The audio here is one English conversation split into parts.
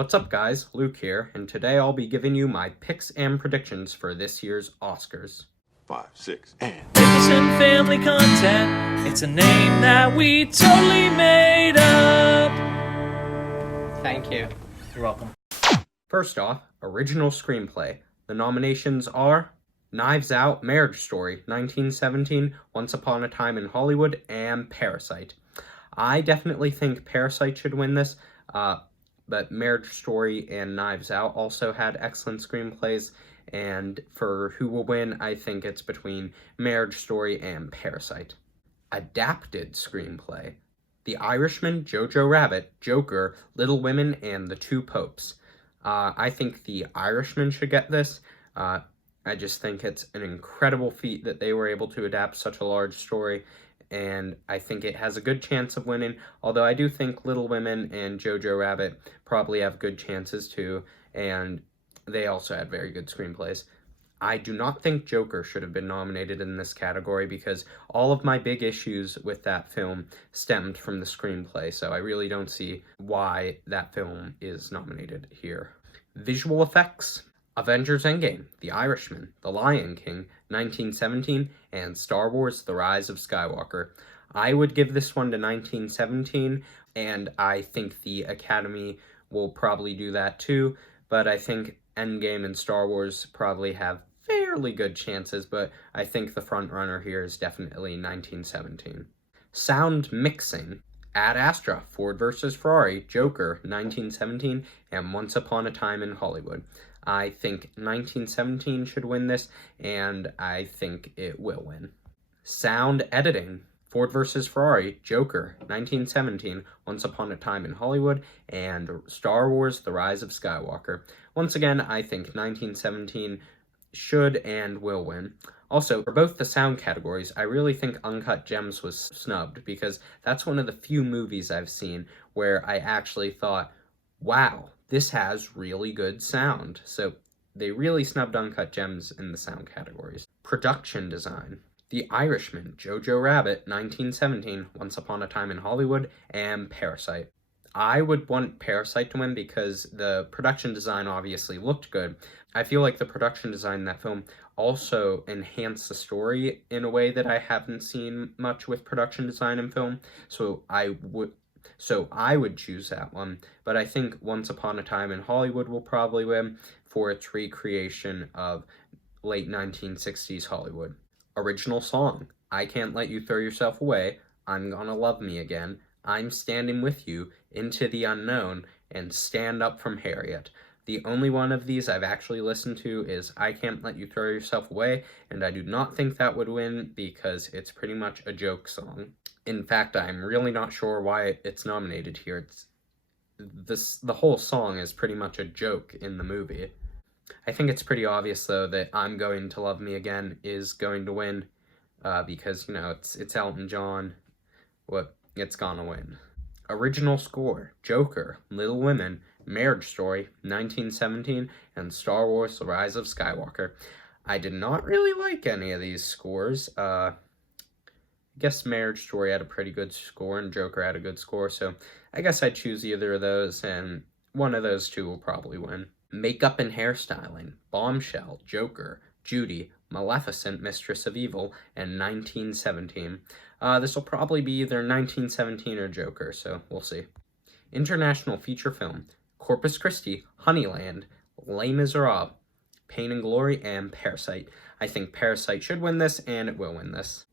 What's up guys, Luke here, and today I'll be giving you my picks and predictions for this year's Oscars. 5, 6, and... Nicholson Family Content, it's a name that we totally made up. Thank you. You're welcome. First off, original screenplay. The nominations are Knives Out, Marriage Story, 1917, Once Upon a Time in Hollywood, and Parasite. I definitely think Parasite should win this, but Marriage Story and Knives Out also had excellent screenplays, and for who will win, I think it's between Marriage Story and Parasite. Adapted screenplay. The Irishman, Jojo Rabbit, Joker, Little Women, and The Two Popes. I think The Irishman should get this. I just think it's an incredible feat that they were able to adapt such a large story, and I think it has a good chance of winning, although I do think Little Women and Jojo Rabbit probably have good chances too, and they also had very good screenplays. I do not think Joker should have been nominated in this category because all of my big issues with that film stemmed from the screenplay, so I really don't see why that film is nominated here. Visual effects. Avengers Endgame, The Irishman, The Lion King, 1917, and Star Wars The Rise of Skywalker. I would give this one to 1917, and I think the Academy will probably do that too, but I think Endgame and Star Wars probably have fairly good chances, but I think the front runner here is definitely 1917. Sound mixing. Ad Astra, Ford vs. Ferrari, Joker, 1917, and Once Upon a Time in Hollywood. I think 1917 should win this, and I think it will win. Sound editing. Ford vs. Ferrari, Joker, 1917, Once Upon a Time in Hollywood, and Star Wars The Rise of Skywalker. Once again, I think 1917 should and will win. Also, for both the sound categories, I really think Uncut Gems was snubbed because that's one of the few movies I've seen where I actually thought, wow, this has really good sound. So they really snubbed Uncut Gems in the sound categories. Production design. The Irishman, Jojo Rabbit, 1917, Once Upon a Time in Hollywood, and Parasite. I would want Parasite to win because the production design obviously looked good. I feel like the production design in that film also enhanced the story in a way that I haven't seen much with production design in film, so I would choose that one. But I think Once Upon a Time in Hollywood will probably win for its recreation of late 1960s Hollywood. Original song. I Can't Let You Throw Yourself Away, I'm Gonna Love Me Again, I'm Standing With You, Into the Unknown, and Stand Up from Harriet. The only one of these I've actually listened to is I Can't Let You Throw Yourself Away, and I do not think that would win because it's pretty much a joke song. In fact, I'm really not sure why it's nominated here. The whole song is pretty much a joke in the movie. I think it's pretty obvious, though, that I'm Going to Love Me Again is going to win because, you know, it's Elton John. It's gonna win. Original score. Joker, Little Women, Marriage Story, 1917, and Star Wars The Rise of Skywalker. I did not really like any of these scores. I guess Marriage Story had a pretty good score and Joker had a good score, so I guess I'd choose either of those, and one of those two will probably win. Makeup and hairstyling. Bombshell, Joker, Judy, Maleficent, Mistress of Evil, and 1917. This will probably be either 1917 or Joker, so we'll see. International feature film. Corpus Christi, Honeyland, Les Miserables, Pain and Glory, and Parasite. I think Parasite should win this, and it will win this.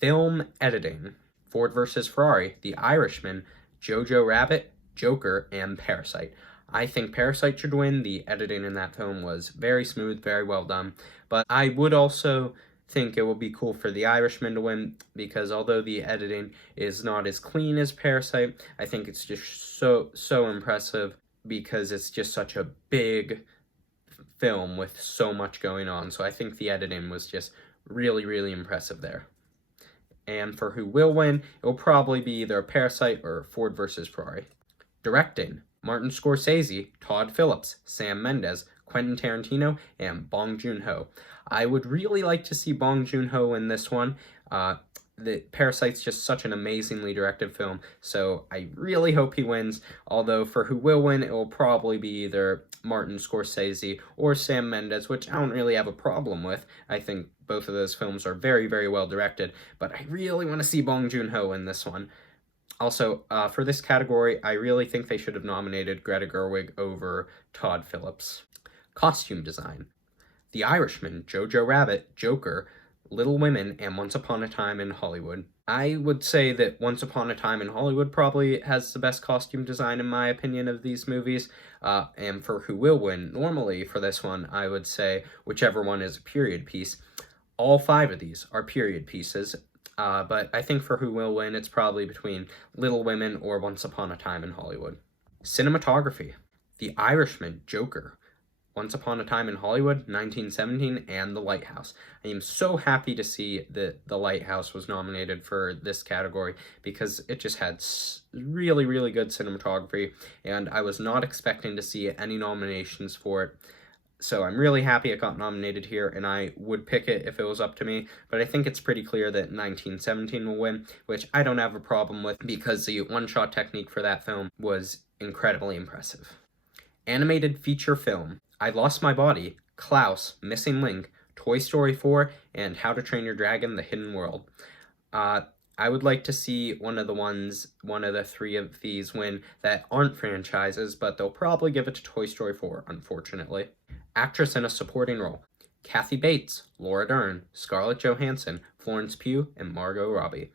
Film editing. Ford vs. Ferrari, The Irishman, Jojo Rabbit, Joker, and Parasite. I think Parasite should win. The editing in that film was very smooth, very well done. But I would also think it would be cool for The Irishman to win because although the editing is not as clean as Parasite, I think it's just so impressive because it's just such a big film with so much going on. So I think the editing was just really, really impressive there. And for who will win, it will probably be either Parasite or Ford vs. Ferrari. Directing. Martin Scorsese, Todd Phillips, Sam Mendes, Quentin Tarantino, and Bong Joon-ho. I would really like to see Bong Joon-ho in this one. Parasite's just such an amazingly directed film, so I really hope he wins. Although for who will win, it will probably be either Martin Scorsese or Sam Mendes, which I don't really have a problem with. I think both of those films are very, very well directed, but I really want to see Bong Joon-ho in this one. Also, for this category, I really think they should have nominated Greta Gerwig over Todd Phillips. Costume design. The Irishman, Jojo Rabbit, Joker, Little Women, and Once Upon a Time in Hollywood. I would say that Once Upon a Time in Hollywood probably has the best costume design in my opinion of these movies. And for who will win, normally for this one, I would say whichever one is a period piece. All 5 of these are period pieces, but I think for who will win, it's probably between Little Women or Once Upon a Time in Hollywood. Cinematography. The Irishman, Joker, Once Upon a Time in Hollywood, 1917, and The Lighthouse. I am so happy to see that The Lighthouse was nominated for this category because it just had really, really good cinematography, and I was not expecting to see any nominations for it. So I'm really happy it got nominated here, and I would pick it if it was up to me, but I think it's pretty clear that 1917 will win, which I don't have a problem with because the one-shot technique for that film was incredibly impressive. Animated feature film. I Lost My Body, Klaus, Missing Link, Toy Story 4, and How to Train Your Dragon, The Hidden World. I would like to see one of the 3 of these win that aren't franchises, but they'll probably give it to Toy Story 4, unfortunately. Actress in a supporting role. Kathy Bates, Laura Dern, Scarlett Johansson, Florence Pugh, and Margot Robbie.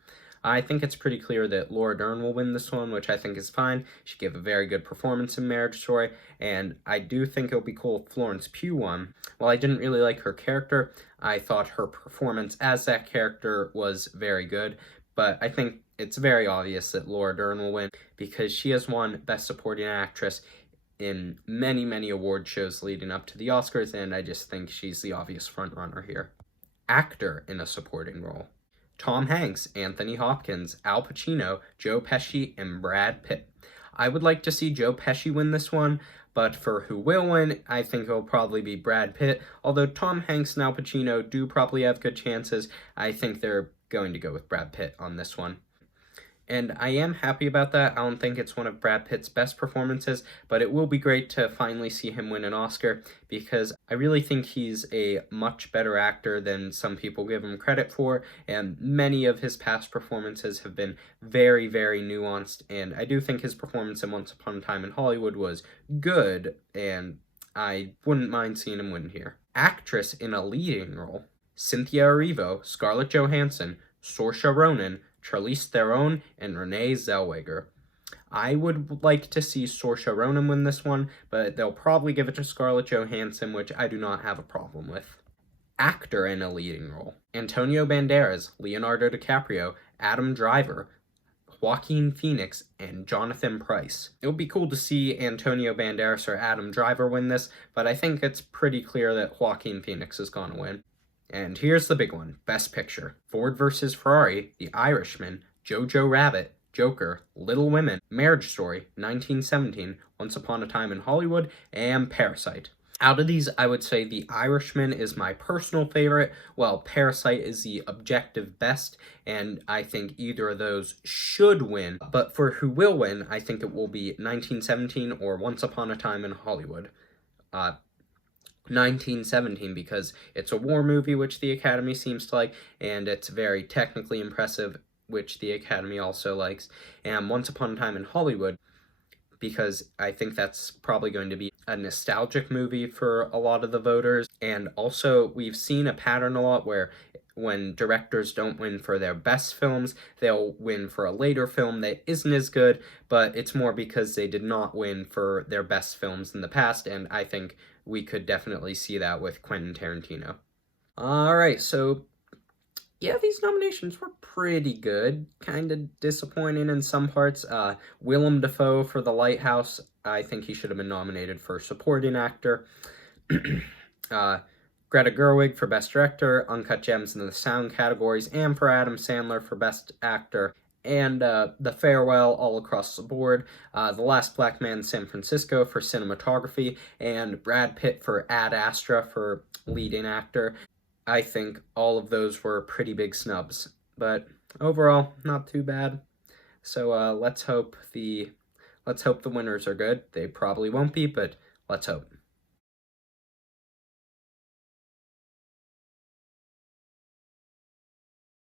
I think it's pretty clear that Laura Dern will win this one, which I think is fine. She gave a very good performance in Marriage Story, and I do think it'll be cool if Florence Pugh won. While I didn't really like her character, I thought her performance as that character was very good, but I think it's very obvious that Laura Dern will win because she has won Best Supporting Actress in many, many award shows leading up to the Oscars, and I just think she's the obvious frontrunner here. Actor in a supporting role. Tom Hanks, Anthony Hopkins, Al Pacino, Joe Pesci, and Brad Pitt. I would like to see Joe Pesci win this one, but for who will win, I think it'll probably be Brad Pitt. Although Tom Hanks and Al Pacino do probably have good chances, I think they're going to go with Brad Pitt on this one. And I am happy about that. I don't think it's one of Brad Pitt's best performances, but it will be great to finally see him win an Oscar because I really think he's a much better actor than some people give him credit for, and many of his past performances have been very, very nuanced, and I do think his performance in Once Upon a Time in Hollywood was good, and I wouldn't mind seeing him win here. Actress in a leading role. Cynthia Erivo, Scarlett Johansson, Saoirse Ronan, Charlize Theron, and Renee Zellweger. I would like to see Saoirse Ronan win this one, but they'll probably give it to Scarlett Johansson, which I do not have a problem with. Actor in a leading role. Antonio Banderas, Leonardo DiCaprio, Adam Driver, Joaquin Phoenix, and Jonathan Pryce. It would be cool to see Antonio Banderas or Adam Driver win this, but I think it's pretty clear that Joaquin Phoenix is going to win. And here's the big one, Best Picture. Ford vs. Ferrari, The Irishman, Jojo Rabbit, Joker, Little Women, Marriage Story, 1917, Once Upon a Time in Hollywood, and Parasite. Out of these, I would say The Irishman is my personal favorite, while Parasite is the objective best, and I think either of those should win. But for who will win, I think it will be 1917 or Once Upon a Time in Hollywood. 1917 because it's a war movie, which the Academy seems to like, and it's very technically impressive, which the Academy also likes, and Once Upon a Time in Hollywood because I think that's probably going to be a nostalgic movie for a lot of the voters, and also we've seen a pattern a lot where when directors don't win for their best films, they'll win for a later film that isn't as good, but it's more because they did not win for their best films in the past, and I think we could definitely see that with Quentin Tarantino. Alright, so yeah, these nominations were pretty good. Kind of disappointing in some parts. Willem Dafoe for The Lighthouse, I think he should have been nominated for Supporting Actor. Greta Gerwig for Best Director, Uncut Gems in the Sound categories, and for Adam Sandler for Best Actor. And The Farewell all across the board, The Last Black Man in San Francisco for cinematography, and Brad Pitt for Ad Astra for leading actor. I think all of those were pretty big snubs, but overall, not too bad. So let's hope the winners are good. They probably won't be, but let's hope.